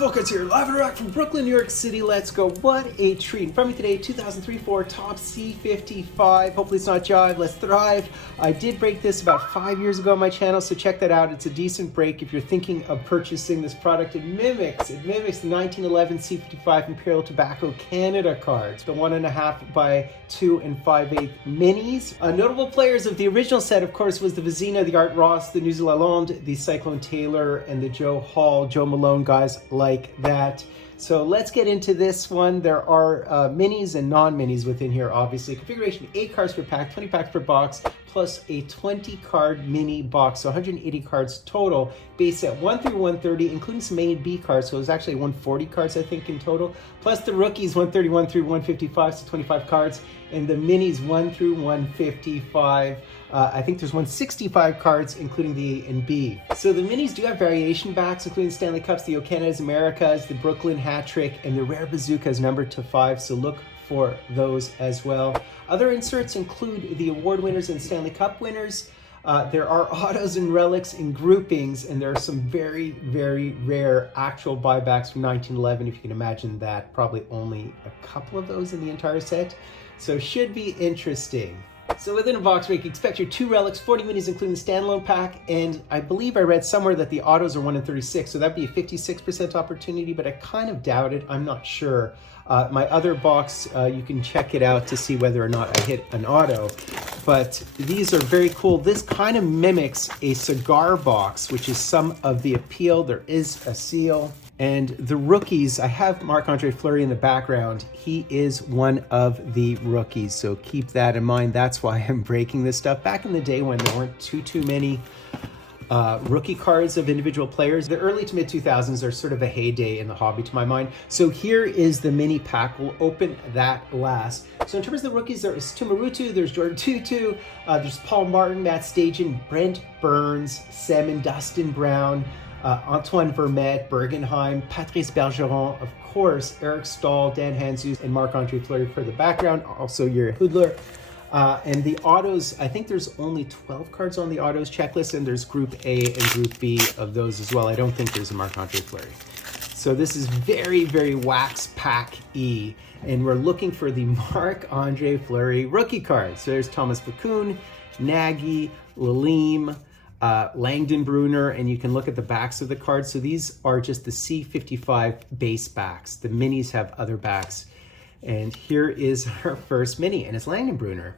Fultoncards here, live and direct from Brooklyn, New York City. Let's go. What a treat. In front of me today, 2003-4 Topps C55. Hopefully it's not Jive. Let's thrive. I did break this about 5 years ago on my channel, so check that out. It's a decent break if you're thinking of purchasing this product. It mimics the 1911 C55 Imperial Tobacco Canada cards, the 1.5 by 2 5/8 minis. Notable players of the original set, of course, was the Vizina, the Art Ross, the New Zealand, the Cyclone Taylor, and the Joe Hall, Joe Malone guys like that. So let's get into this one. There are minis and non-minis within here, obviously. Configuration, 8 cards per pack, 20 packs per box, plus a 20 card mini box. So 180 cards total, base set 1 through 130, including some A and B cards. So it was actually 140 cards, I think, in total. Plus the rookies, 131 through 155, so 25 cards. And the minis, 1 through 155. I think there's 165 cards, including the A and B. So the minis do have variation backs, including Stanley Cups, the Canada's, Americas, the Brooklyn Hat Trick, and the Rare Bazookas numbered to 5. So look for those as well. Other inserts include the award winners and Stanley Cup winners. There are autos and relics in groupings, and there are some very, very rare actual buybacks from 1911, if you can imagine that. Probably only a couple of those in the entire set. So should be interesting. So within a box break, expect your 2 relics, 40 minis, including the standalone pack, and I believe I read somewhere that the autos are 1 in 36, so that'd be a 56% opportunity, but I kind of doubt it. I'm not sure. My other box, you can check it out to see whether or not I hit an auto, but these are very cool. This kind of mimics a cigar box, which is some of the appeal. There is a seal. And the rookies, I have Marc-Andre Fleury in the background. He is one of the rookies, so keep that in mind. That's why I'm breaking this stuff. Back in the day when there weren't too many rookie cards of individual players, the early to mid 2000s are sort of a heyday in the hobby to my mind. So here is the mini pack. We'll open that last. So in terms of the rookies, there is Tumarutu, there's Jordan Tutu, there's Paul Martin, Matt Stajan, Brent Burns, Sam and Dustin Brown, Antoine Vermette, Bergenheim, Patrice Bergeron, of course, Eric Stahl, Dan Hanzus, and Marc-Andre Fleury for the background, also your Hoodler. And the autos, I think there's only 12 cards on the autos checklist, and there's Group A and Group B of those as well. I don't think there's a Marc-Andre Fleury. So this is very, very wax pack E, and we're looking for the Marc-Andre Fleury rookie cards. So there's Thomas Bakun, Nagy, Lalim, Langdon Bruner, and you can look at the backs of the cards. So these are just the C55 base backs. The minis have other backs. And here is our first mini, and it's Langdon Bruner.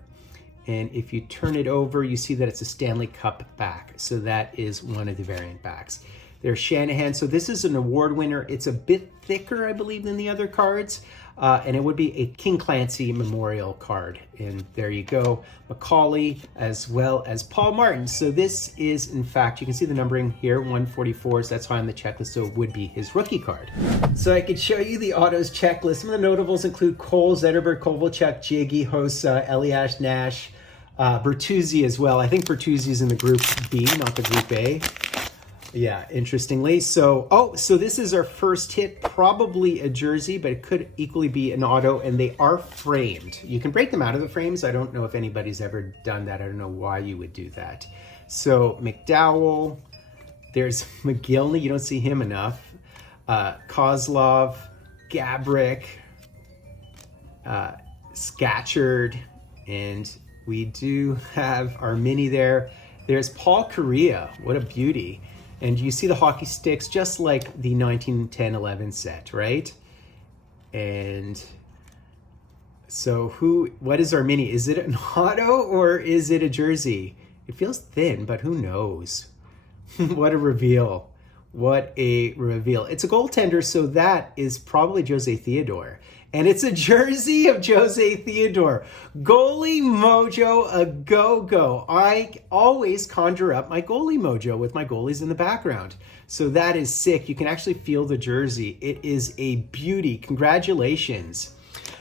And if you turn it over, you see that it's a Stanley Cup back. So that is one of the variant backs. There's Shanahan. So this is an award winner. It's a bit thicker, I believe, than the other cards. And it would be a King Clancy Memorial card. And there you go. Macaulay as well as Paul Martin. So this is, in fact, you can see the numbering here, 144. So that's high on the checklist. So it would be his rookie card. So I could show you the autos checklist. Some of the notables include Cole, Zetterberg, Kovalchuk, Jiggy, Hossa, Eliash, Nash, Bertuzzi as well. I think Bertuzzi is in the Group B, not the Group A. Yeah, interestingly. So, so this is our first hit, probably a jersey, but it could equally be an auto, and they are framed. You can break them out of the frames. I don't know if anybody's ever done that. I don't know why you would do that. So McDowell, there's McGillney. You don't see him enough. Kozlov, Gabrick, Scatchard, and we do have our mini there. There's Paul Correa. What a beauty. And you see the hockey sticks just like the 1910-11 set, right? And so what is our mini? Is it an auto or is it a jersey? It feels thin, but who knows? What a reveal. What a reveal. It's a goaltender, so that is probably Jose Theodore. And it's a jersey of Jose Theodore. Goalie mojo, a go-go. I always conjure up my goalie mojo with my goalies in the background. So that is sick. You can actually feel the jersey. It is a beauty. Congratulations.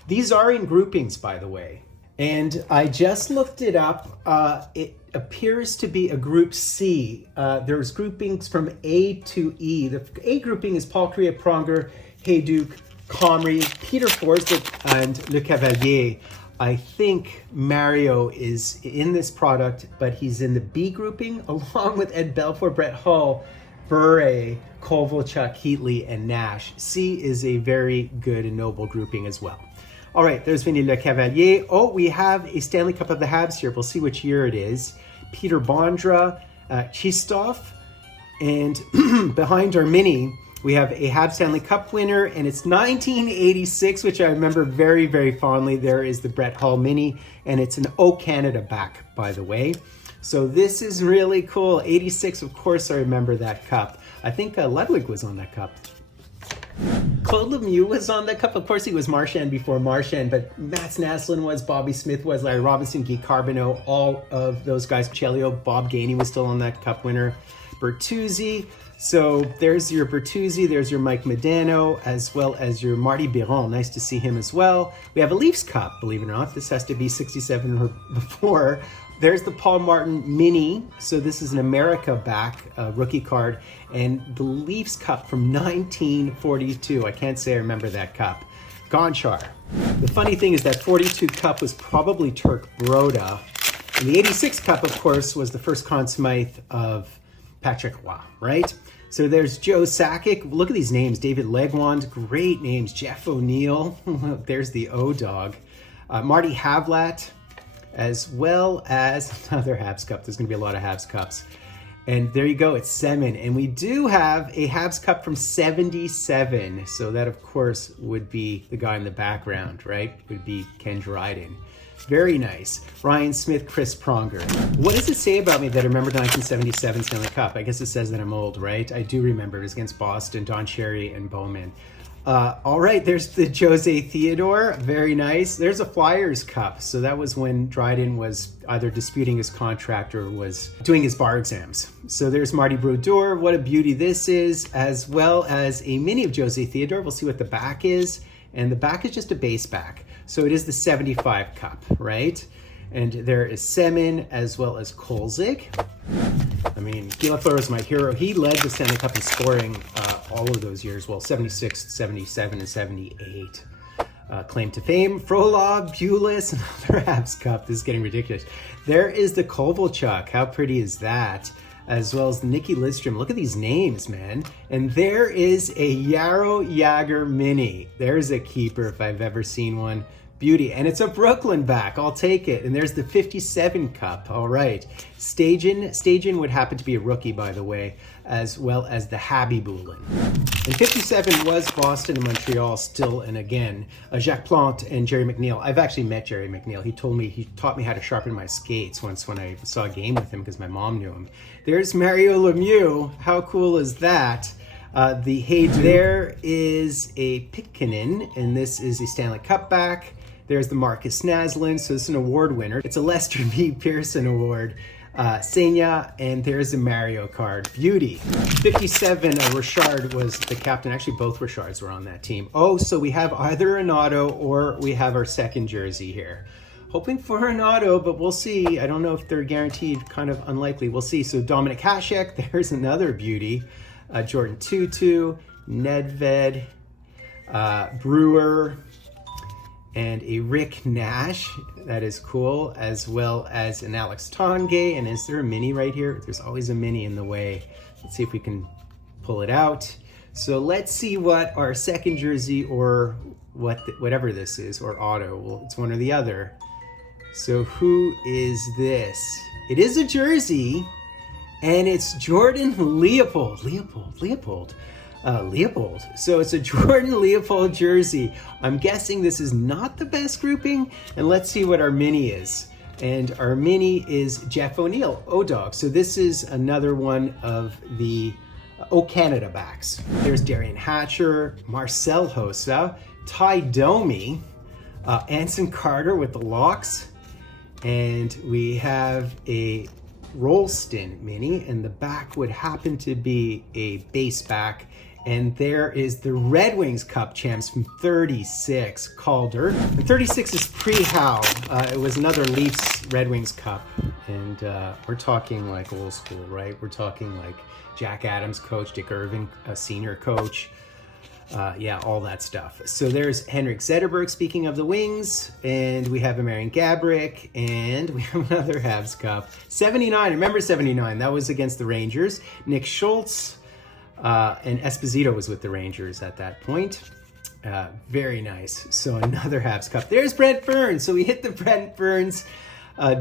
These are in groupings, by the way. And I just looked it up. It appears to be a Group C. There's groupings from A to E. The A grouping is Paul Correa, Pronger, Hayduke, Comrie, Peter Forsberg, and Le Cavalier. I think Mario is in this product, but he's in the B grouping along with Ed Belfour, Brett Hull, Bure, Kovalchuk, Heatley, and Nash. C is a very good and noble grouping as well. All right, there's Vinny Le Cavalier. Oh, we have a Stanley Cup of the Habs here. We'll see which year it is. Peter Bondra, Chistov, and behind our mini, we have a Habs Stanley Cup winner, and it's 1986, which I remember very, very fondly. There is the Brett Hull mini, and it's an O Canada back, by the way. So this is really cool. 86, of course, I remember that cup. I think Ludwig was on that cup. Claude Lemieux was on that cup. Of course, he was Marchand before Marchand, but Mats Naslund was, Bobby Smith was, Larry Robinson, Guy Carbonneau, all of those guys. Chelio, Bob Gainey was still on that cup winner. Bertuzzi. So there's your Bertuzzi, there's your Mike Modano, as well as your Marty Biron. Nice to see him as well. We have a Leafs Cup, believe it or not. This has to be 67 or before. There's the Paul Martin Mini. So this is an America back rookie card. And the Leafs Cup from 1942. I can't say I remember that cup. Gonchar. The funny thing is that 42 cup was probably Turk Broda. And the 86 cup, of course, was the first Conn Smythe of Patrick Roy, right? So there's Joe Sakic. Look at these names. David Legwand, great names. Jeff O'Neill. There's the O-Dog. Marty Havlat, as well as another Habs Cup. There's going to be a lot of Habs Cups. And there you go. It's Semin. And we do have a Habs Cup from 77. So that, of course, would be the guy in the background, right? Would be Ken Dryden. Very nice. Ryan Smith, Chris Pronger. What does it say about me that I remember 1977 Stanley Cup? I guess it says that I'm old, right? I do remember it was against Boston, Don Cherry, and Bowman. All right, there's the Jose Theodore. Very nice. There's a Flyers Cup. So that was when Dryden was either disputing his contract or was doing his bar exams. So there's Marty Brodeur. What a beauty this is, as well as a mini of Jose Theodore. We'll see what the back is. And the back is just a base back. So it is the 75 Cup, right? And there is Semin as well as Kolzig. I mean, Guy Lafleur was my hero. He led the Stanley Cup in scoring all of those years. Well, 76, 77, and 78. Claim to fame. Frolov, Pulis, another Habs Cup. This is getting ridiculous. There is the Kovalchuk. How pretty is that? As well as the Nicky Lidstrom. Look at these names, man. And there is a Yarrow Jagr mini. There's a keeper if I've ever seen one. Beauty. And it's a Brooklyn back. I'll take it. And there's the 57 Cup. All right. Stajan would happen to be a rookie, by the way, as well as the Habby Boulin. And 57 was Boston and Montreal still, and again, Jacques Plante and Jerry McNeil. I've actually met Jerry McNeil. He taught me how to sharpen my skates once when I saw a game with him because my mom knew him. There's Mario Lemieux. How cool is that? There is a Pitkinen, and this is a Stanley Cup back. There's the Marcus Naslund, so it's an award winner. It's a Lester B. Pearson Award. Senya, and there's a Mario card. Beauty. 57, Richard was the captain. Actually, both Richards were on that team. Oh, so we have either an auto or we have our second jersey here. Hoping for an auto, but we'll see. I don't know if they're guaranteed. Kind of unlikely. We'll see. So Dominic Hasek, there's another beauty. Jordan Tutu, Nedved, Brewer, and a Rick Nash. That is cool, as well as an Alex Tanguay. And is there a mini right here? There's always a mini in the way. Let's see if we can pull it out. So let's see what our second jersey or whatever this is, or auto. Well, it's one or the other. So who is this? It is a jersey, and it's Jordan Leopold. Leopold. So it's a Jordan Leopold jersey. I'm guessing this is not the best grouping. And let's see what our mini is. And our mini is Jeff O'Neill, O-Dog. So this is another one of the O Canada backs. There's Darian Hatcher, Marcel Hossa, Ty Domi, Anson Carter with the locks. And we have a Rolston mini, and the back would happen to be a base back. And there is the Red Wings Cup champs from 36, Calder. And 36 is pre-Howe. It was another Leafs Red Wings Cup. And we're talking like old school, right? We're talking like Jack Adams coach, Dick Irvin, a senior coach. Yeah, all that stuff. So there's Henrik Zetterberg, speaking of the Wings. And we have a Marian Gaborik. And we have another Habs Cup. 79, remember 79, that was against the Rangers. Nick Schultz. And Esposito was with the Rangers at that point. Very nice. So another Habs Cup. There's Brent Burns. So we hit the Brent Burns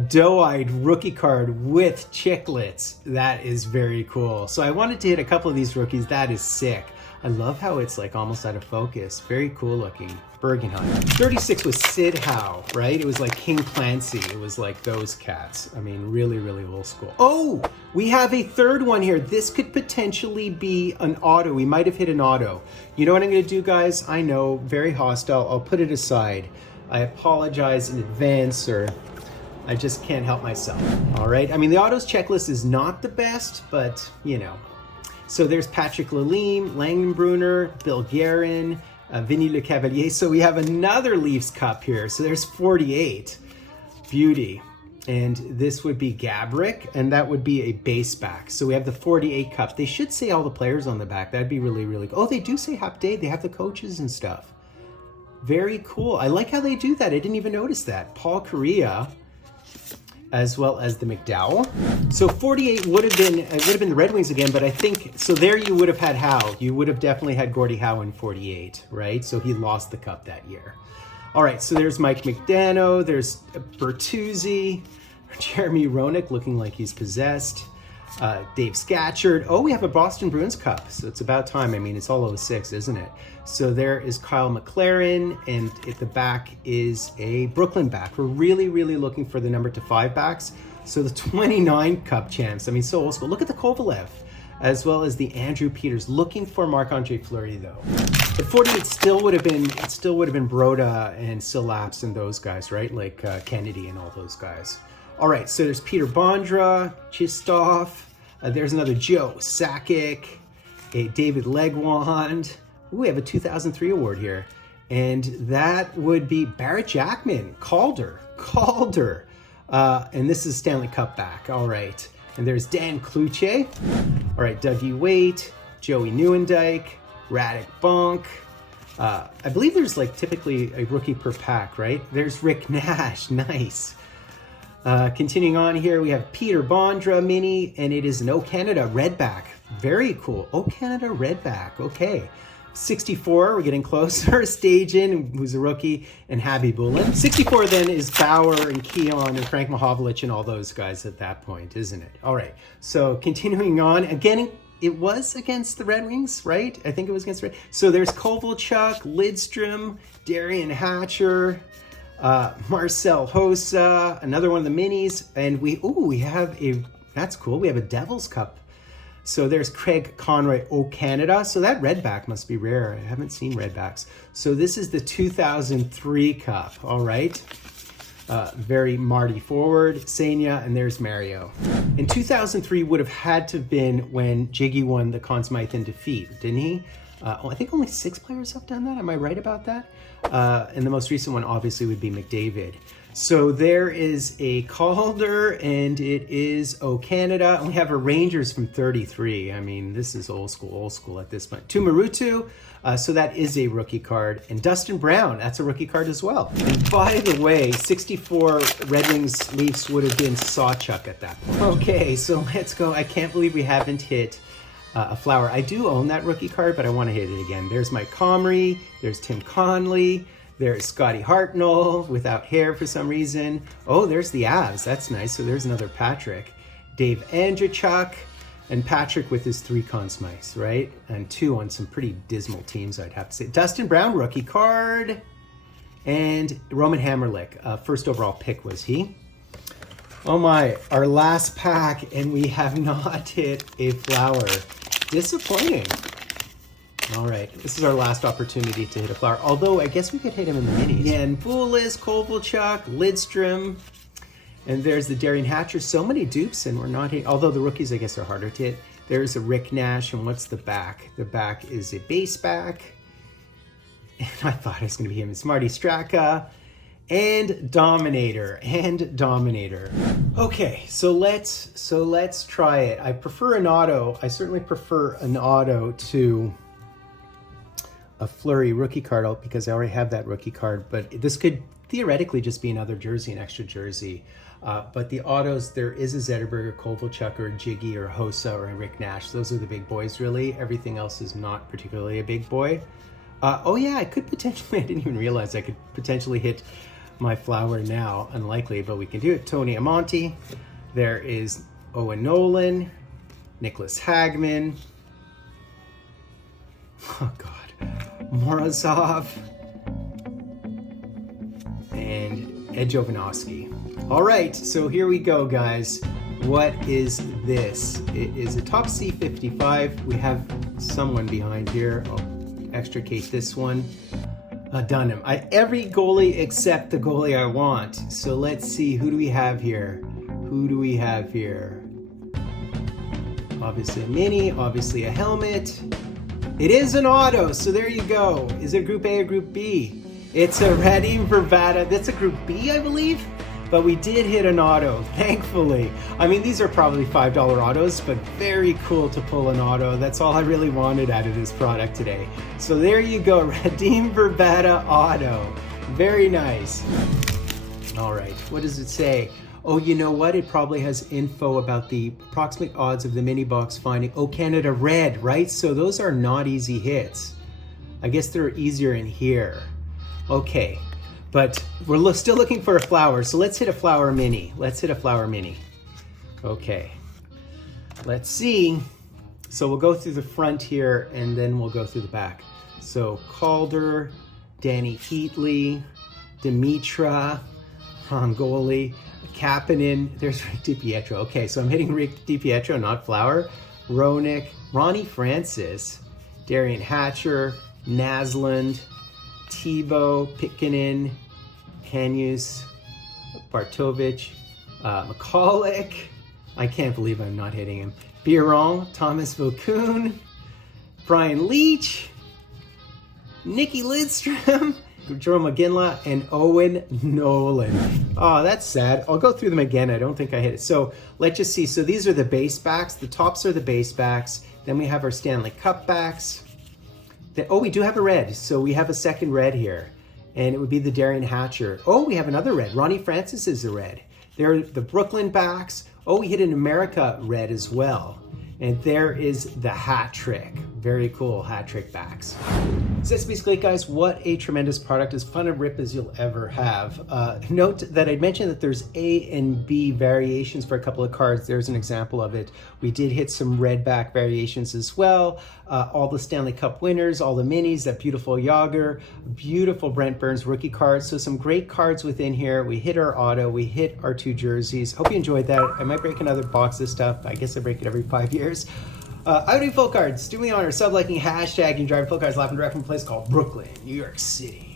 doe-eyed rookie card with chiclets. That is very cool. So I wanted to hit a couple of these rookies. That is sick. I love how it's like almost out of focus. Very cool looking. Bergenheim. 36 was Sid Howe, right? It was like King Clancy. It was like those cats. I mean, really, really old school. Oh, we have a third one here. This could potentially be an auto. We might have hit an auto. You know what I'm going to do, guys? I know, very hostile. I'll put it aside. I apologize in advance, or I just can't help myself. All right. I mean, the autos checklist is not the best, but you know. So there's Patrick Lalime, Langdon Bruner, Bill Guerin, Vinny Le Cavalier. So we have another Leafs Cup here. So there's 48. Beauty. And this would be Gabrick, and that would be a base back. So we have the 48 Cup. They should say all the players on the back. That'd be really, really cool. Oh, they do say Hap Day. They have the coaches and stuff. Very cool. I like how they do that. I didn't even notice that. Paul Correa, as well as the McDowell. So 48 would have been the Red Wings again, but I think, so there you would have had Howe. You would have definitely had Gordie Howe in 48, right? So he lost the cup that year. All right, so there's Mike McDonough, there's Bertuzzi, Jeremy Roenick looking like he's possessed, Dave Scatchard. Oh, we have a Boston Bruins Cup, so it's about time. I mean, it's all 06, isn't it? So there is Kyle McLaren, and at the back is a Brooklyn back. We're really, really looking for the number to 5 backs. So the 29 Cup champs, I mean, so old school. Look at the Kovalev, as well as the Andrew Peters. Looking for Marc-Andre Fleury, though. At 40, it still would have been Broda and Silaps and those guys, right? Like Kennedy and all those guys. All right, so there's Peter Bondra, Chistov. There's another Joe Sakic, a David Legwand. Ooh, we have a 2003 award here. And that would be Barrett Jackman, Calder. And this is Stanley Cup back. All right. And there's Dan Kluche. All right, Dougie Waite, Joey Nieuwendyk, Radek Bonk. I believe there's like typically a rookie per pack, right? There's Rick Nash. Nice. Continuing on here, we have Peter Bondra mini, and it is an O Canada Redback. Very cool. O Canada Redback. Okay. 64, we're getting closer. Stajan, who's a rookie, and Habib Bulin. 64 then is Bauer and Keon and Frank Mahovlich and all those guys at that point, isn't it? All right, so continuing on. Again, it was against the Red Wings, right? I think it was against the Red. So there's Kovalchuk, Lidstrom, Darian Hatcher, Marcel Hossa, another one of the minis. And we have a, that's cool. We have a Devil's Cup. So there's Craig Conroy, O Canada. So that redback must be rare. I haven't seen redbacks. So this is the 2003 Cup. All right. Very Marty forward, Senya, and there's Mario. In 2003 would have had to have been when Jiggy won the Conn Smythe in defeat, didn't he? I think only 6 players have done that. Am I right about that? And the most recent one obviously would be McDavid. So there is a Calder, and it is O Canada. And we have a Rangers from 33. I mean, this is old school at this point. Tumarutu, so that is a rookie card. And Dustin Brown, that's a rookie card as well. And by the way, 64 Red Wings Leafs would have been Sawchuk at that point. Okay, so let's go. I can't believe we haven't hit a Flower. I do own that rookie card, but I want to hit it again. There's Mike Comrie. There's Tim Conley. There's Scotty Hartnell without hair for some reason. Oh, there's the Avs. That's nice. So there's another Patrick. Dave Andrechuk, and Patrick with his 3 Conn Smythes, right? And 2 on some pretty dismal teams, I'd have to say. Dustin Brown, rookie card. And Roman Hammerlick, first overall pick was he. Oh my, our last pack, and we have not hit a Flower. Disappointing. All right, this is our last opportunity to hit a Flower. Although I guess we could hit him in the minis. Yeah, and Boulis, Kovalchuk, Lidstrom, and there's the Darian Hatcher. So many dupes, and we're not hitting. Although the rookies, I guess, are harder to hit. There's a Rick Nash, and what's the back? The back is a base back. And I thought it was going to be him. It's Marty Straka, and Dominator, Okay, so let's try it. I prefer an auto. I certainly prefer an auto to a Fleury rookie card because I already have that rookie card, but this could theoretically just be another jersey, an extra jersey. But the autos, there is a Zetterberg, Kovalchuk, or a Jiggy, or a Hossa, or a Rick Nash. Those are the big boys, really. Everything else is not particularly a big boy. Oh yeah, I could potentially, I didn't even realize I could potentially hit my flower now. Unlikely, but we can do it. Tony Amonte. There is Owen Nolan, Nicholas Hagman. Oh God. Morozov. And Ed Jovanovski. All right, so here we go, guys. What is this? It is a Topps C55. We have someone behind here. I'll extricate this one. Dunham. Every goalie except the goalie I want. So let's see, who do we have here? Who do we have here? Obviously a mini, obviously a helmet. It is an auto, so there you go. Is it Group A or Group B? It's a Radim Verbata. That's a Group B, I believe. But we did hit an auto, thankfully. I mean, these are probably $5 autos, but very cool to pull an auto. That's all I really wanted out of this product today. So there you go, Radim Verbata auto. Very nice. All right, what does it say? Oh, you know what? It probably has info about the approximate odds of the mini box finding, oh, Canada Red, right? So those are not easy hits. I guess they're easier in here. Okay. But we're still looking for a flower, so let's hit a flower mini. Let's hit a flower mini. Okay, let's see. So we'll go through the front here, and then we'll go through the back. So Calder, Danny Heatley, Dimitra, Rongoli, Kapanen. There's Rick DiPietro. Okay, so I'm hitting Rick DiPietro, not flower. Roenick, Ronnie Francis, Darian Hatcher, Naslund, Tebow, Pikkinen, Kanyus, Bartovich, McCulloch. I can't believe I'm not hitting him. Biron, Thomas Vokoun, Brian Leach, Nicky Lidstrom, Jerome McGinley, and Owen Nolan. Oh, that's sad. I'll go through them again. I don't think I hit it. So let's just see. So these are the base backs. The tops are the base backs. Then we have our Stanley Cup backs. Oh, we do have a red. So we have a second red here. And it would be the Darian Hatcher. Oh, we have another red. Ronnie Francis is a red. They're the Brooklyn backs. Oh, we hit an America red as well. And there is the hat trick. Very cool hat trick backs. So that's basically it, guys. What a tremendous product. As fun a rip as you'll ever have. Note that I mentioned that there's A and B variations for a couple of cards. There's an example of it. We did hit some red back variations as well. All the Stanley Cup winners, all the minis, that beautiful Yager, beautiful Brent Burns rookie cards. So some great cards within here. We hit our auto, we hit our 2 jerseys. Hope you enjoyed that. I might break another box of stuff. I guess I break it every 5 years. I would do Fultoncards. Do me honor, sub-liking, hashtagging, driving Fultoncards, laughing direct from a place called Brooklyn, New York City.